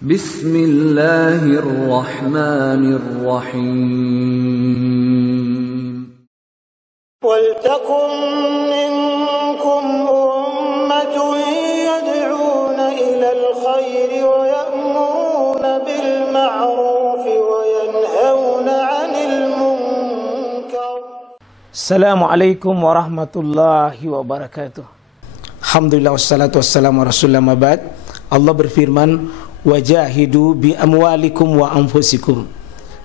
Bismillahirrahmanirrahim. وَلْتَكُنْ مِنْكُمْ أُمَّةٌ يَدْعُونَ إِلَى الْخَيْرِ وَيَأْمُرُونَ بِالْمَعْرُوفِ وَيَنْهَوْنَ عَنِ الْمُنْكَرِ. Assalamualaikum warahmatullahi wabarakatuh. Alhamdulillah wassalatu wassalamu ala rasulillah mabad. Allah berfirman, wajahidu bi amwalikum wa anfusikum.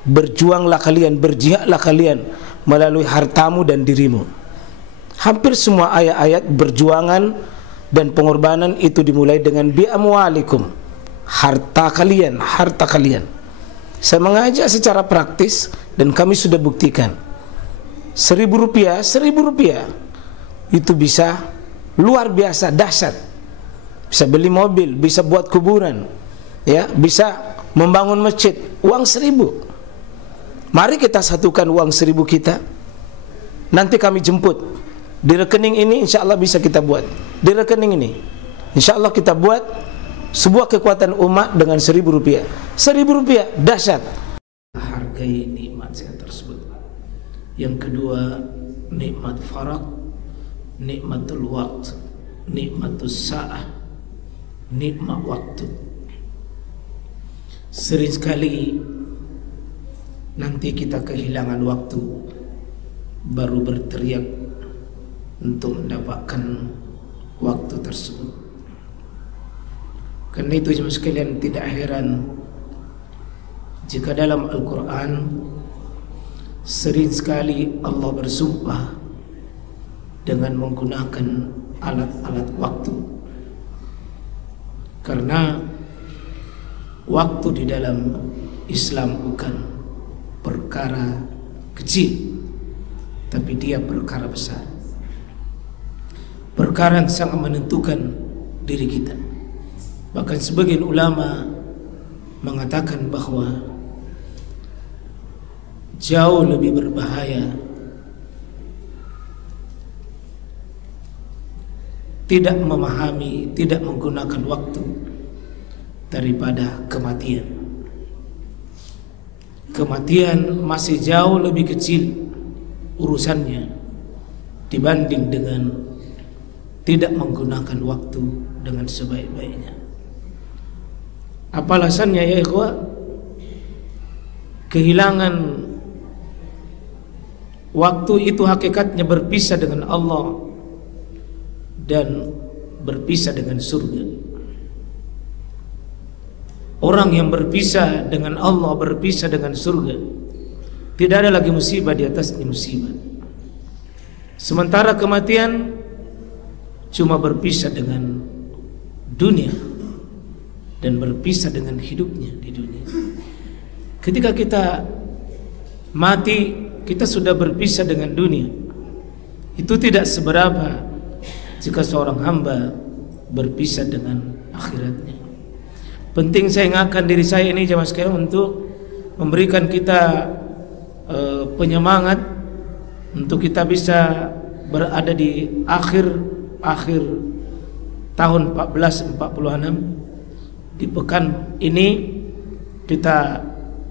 Berjuanglah kalian, berjihadlah kalian melalui hartamu dan dirimu. Hampir semua ayat-ayat berjuangan dan pengorbanan itu dimulai dengan bi amwalikum, harta kalian, harta kalian. Saya mengajak secara praktis dan kami sudah buktikan. Rp1.000 itu bisa luar biasa, dahsyat. Bisa beli mobil, bisa buat kuburan, ya, bisa membangun masjid. Uang 1.000. Mari kita satukan uang 1.000 kita. Nanti kami jemput. Di rekening ini insya Allah bisa kita buat. Di rekening ini insya Allah kita buat sebuah kekuatan umat dengan Rp1.000. Rp1.000 dahsyat. Hargai nikmat saya tersebut. Yang kedua, nikmat faraq, nikmatul waqt, nikmatus sa'ah, nikmat waktu. Sering sekali nanti kita kehilangan waktu, baru berteriak untuk mendapatkan waktu tersebut. Karena itu jemaah sekalian, tidak heran jika dalam Al-Quran sering sekali Allah bersumpah dengan menggunakan alat-alat waktu. Karena waktu di dalam Islam bukan perkara kecil, tapi dia perkara besar, perkara yang sangat menentukan diri kita. Bahkan sebagian ulama mengatakan bahwa jauh lebih berbahaya tidak memahami, tidak menggunakan waktu daripada kematian. Kematian masih jauh lebih kecil urusannya dibanding dengan tidak menggunakan waktu dengan sebaik-baiknya. Apa alasannya ya ikhwah? Kehilangan waktu itu hakikatnya berpisah dengan Allah dan berpisah dengan surga. Orang yang berpisah dengan Allah, berpisah dengan surga, tidak ada lagi musibah di atasnya musibah. Sementara kematian cuma berpisah dengan dunia dan berpisah dengan hidupnya di dunia. Ketika kita mati, kita sudah berpisah dengan dunia. Itu tidak seberapa jika seorang hamba berpisah dengan akhiratnya. Penting saya ingatkan diri saya ini jemaah sekalian untuk memberikan kita penyemangat untuk kita bisa berada di akhir tahun 1446. Di pekan ini kita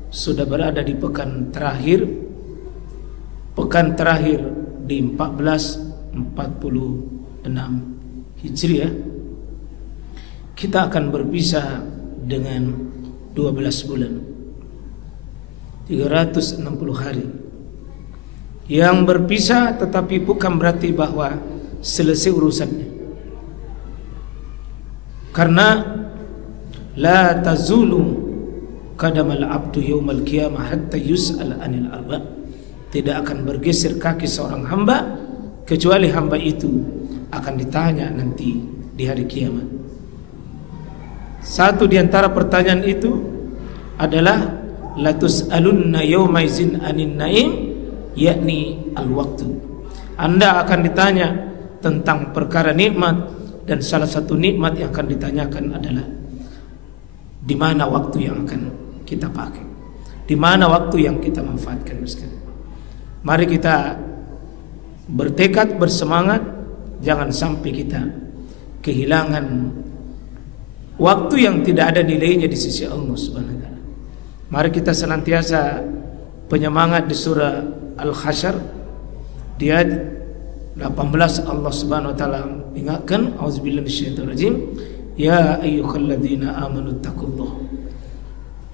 sudah berada di pekan terakhir di 1446 Hijriah. Kita akan berpisah dengan 12 bulan 360 hari yang berpisah, tetapi bukan berarti bahwa selesai urusannya. Karena la tazulu qadamal abdu yaumal qiyamah hatta yus'al anil arba'. Tidak akan bergeser kaki seorang hamba kecuali hamba itu akan ditanya nanti di hari kiamat. Satu di antara pertanyaan itu adalah latus alunna yaumaizin anin naim, yakni al-waktu. Anda akan ditanya tentang perkara nikmat, dan salah satu nikmat yang akan ditanyakan adalah di mana waktu yang akan kita pakai, di mana waktu yang kita manfaatkan. Mari kita bertekad, bersemangat, jangan sampai kita kehilangan waktu yang tidak ada nilainya di sisi Allah Subhanahu wa taala. Mari kita senantiasa penyemangat di surah Al-Hasyr di ayat 18 Allah Subhanahu wa taala ingatkan, auzubillahi minasyaitonirrajim, ya ayyuhalladzina amanu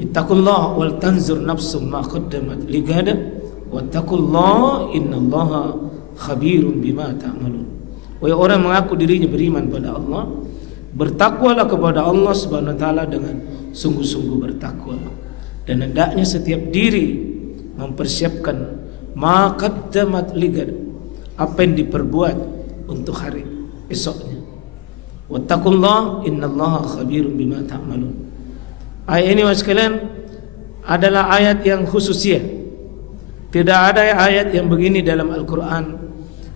ittaqullaha wal tanzur nafsum ma qaddamat ligada wattaqullaha innallaha khabirum bima ta'malun. Wahai orang mengaku dirinya beriman pada Allah, bertakwalah kepada Allah Subhanahu wa taala dengan sungguh-sungguh bertakwa, dan hendaknya setiap diri mempersiapkan ma qaddamat ligad, apa yang diperbuat untuk hari esoknya. Wattaqullaha innallaha khabirum bima ta'malun. Ayat ini sekalian adalah ayat yang khususiyah. Tidak ada ayat yang begini dalam Al-Quran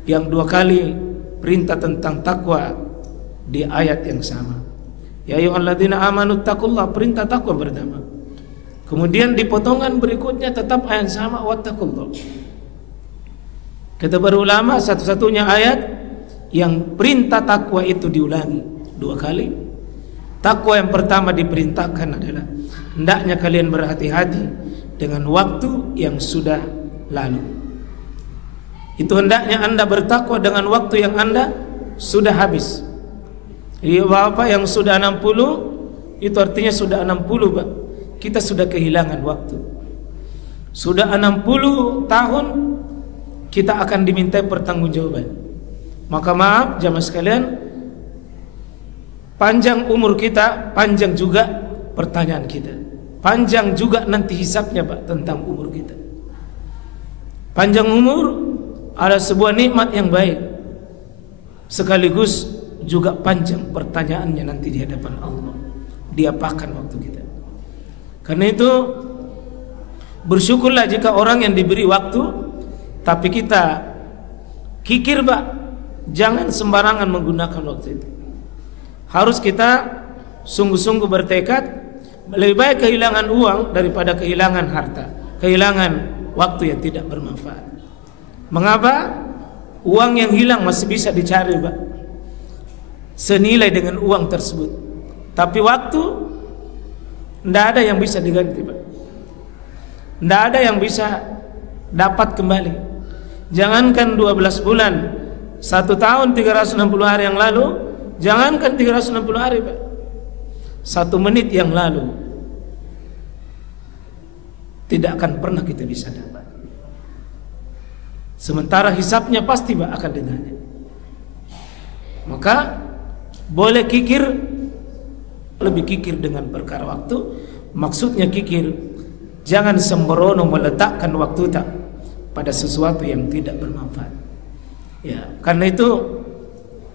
yang dua kali perintah tentang takwa di ayat yang sama. Ya ayyuhalladzina amanu taqullaha, perintah takwa pertama. Kemudian di potongan berikutnya tetap ayat sama, wattaqullaha. Kata para ulama, satu-satunya ayat yang perintah takwa itu diulangi dua kali. Takwa yang pertama diperintahkan adalah hendaknya kalian berhati-hati dengan waktu yang sudah lalu. Itu hendaknya Anda bertakwa dengan waktu yang Anda sudah habis. Jadi Bapak yang sudah 60, itu artinya sudah 60 Pak, kita sudah kehilangan waktu. Sudah 60 tahun kita akan dimintai pertanggungjawaban. Maka maaf jamaah sekalian, panjang umur kita, panjang juga pertanyaan kita. Panjang juga nanti hisabnya Pak tentang umur kita. Panjang umur adalah sebuah nikmat yang baik, sekaligus juga panjang pertanyaannya nanti di hadapan Allah. Diapakan waktu kita? Karena itu bersyukurlah jika orang yang diberi waktu, tapi kita kikir Pak, jangan sembarangan menggunakan waktu itu. Harus kita sungguh-sungguh bertekad, lebih baik kehilangan uang daripada kehilangan harta, kehilangan waktu yang tidak bermanfaat. Mengapa? Uang yang hilang masih bisa dicari Pak, senilai dengan uang tersebut. Tapi waktu tidak ada yang bisa diganti Pak, tidak ada yang bisa dapat kembali. Jangankan 12 bulan, 1 tahun 360 hari yang lalu, jangankan 360 hari Pak, 1 menit yang lalu tidak akan pernah kita bisa dapat. Sementara hisabnya pasti Pak akan ditanya. Maka boleh kikir, lebih kikir dengan perkara waktu. Maksudnya kikir, jangan sembrono meletakkan waktu tak pada sesuatu yang tidak bermanfaat. Ya, karena itu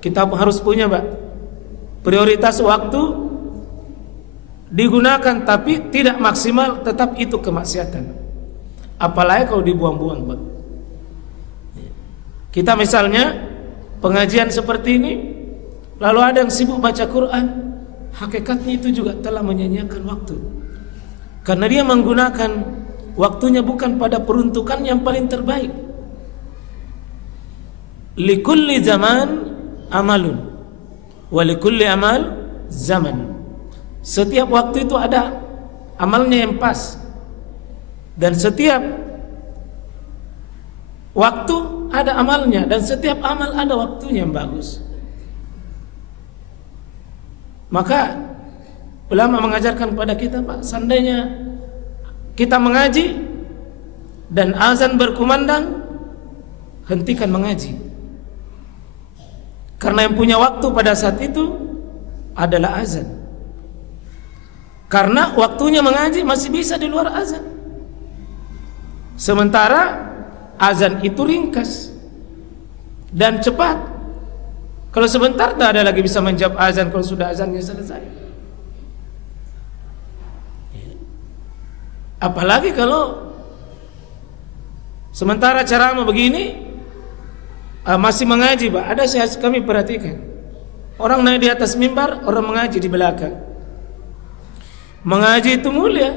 kita harus punya Pak prioritas waktu digunakan, tapi tidak maksimal, tetap itu kemaksiatan. Apalagi kalau dibuang-buang Pak. Kita misalnya pengajian seperti ini, lalu ada yang sibuk baca Quran, hakikatnya itu juga telah menyia-nyiakan waktu, karena dia menggunakan waktunya bukan pada peruntukan yang paling terbaik. Likulli zaman amalun wa likulli amal zaman. Setiap waktu itu ada amalnya yang pas, dan setiap waktu ada amalnya, dan setiap amal ada waktunya yang bagus. Maka ulama mengajarkan kepada kita Pak, seandainya kita mengaji dan azan berkumandang, hentikan mengaji, karena yang punya waktu pada saat itu adalah azan. Karena waktunya mengaji masih bisa di luar azan. Sementara azan itu ringkas dan cepat. Kalau sebentar tak ada lagi bisa menjawab azan kalau sudah azannya selesai. Apalagi kalau sementara ceramah begini masih mengaji Pak. Ada kami perhatikan, orang naik di atas mimbar, orang mengaji di belakang. Mengaji itu mulia,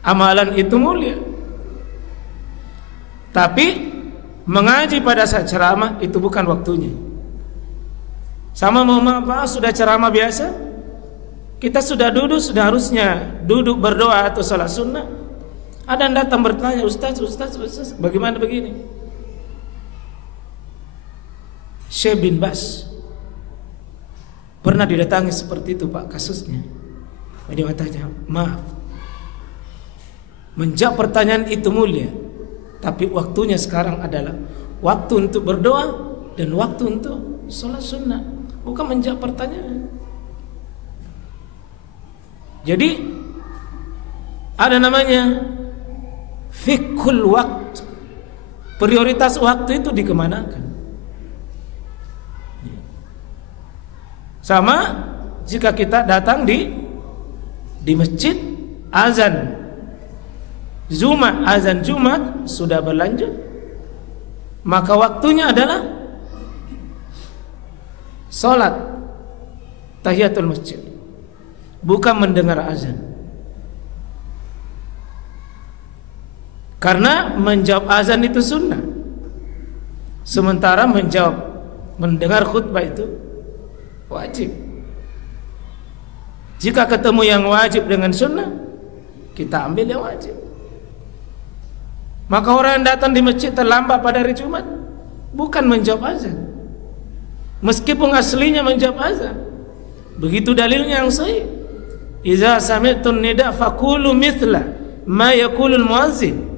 amalan itu mulia, tapi mengaji pada saat ceramah itu bukan waktunya. Sama mau maaf sudah ceramah biasa, Kita sudah harusnya duduk berdoa atau salat sunnah. Ada yang datang bertanya, Ustaz, bagaimana begini? Syekh bin Bas pernah didatangi seperti itu Pak kasusnya. Dia bertanya, maaf, menjawab pertanyaan itu mulia, tapi waktunya sekarang adalah waktu untuk berdoa dan waktu untuk sholat sunnah, bukan menjawab pertanyaan. Jadi ada namanya fikul waktu, prioritas waktu itu dikemanakan. Sama jika kita datang di masjid, azan Jumat sudah berlanjut, maka waktunya adalah salat tahiyatul masjid, bukan mendengar azan. Karena menjawab azan itu sunnah, sementara mendengar khutbah itu wajib. Jika ketemu yang wajib dengan sunnah, kita ambil yang wajib. Maka orang yang datang di masjid terlambat pada hari Jumat bukan menjawab azan, meskipun aslinya menjawab azan. Begitu dalilnya yang sahih. Idza sami'tun nida faqulu mithla ma yaqulul muazzin.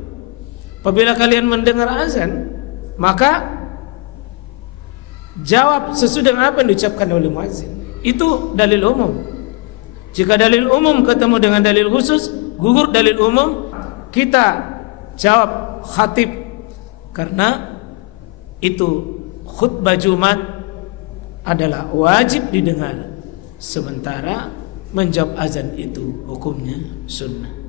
Apabila kalian mendengar azan, maka jawab sesuai dengan apa yang diucapkan oleh muazzin. Itu dalil umum. Jika dalil umum ketemu dengan dalil khusus, gugur dalil umum, kita jawab khatib, karena itu khutbah Jumat adalah wajib didengar, sementara menjawab azan itu hukumnya sunnah.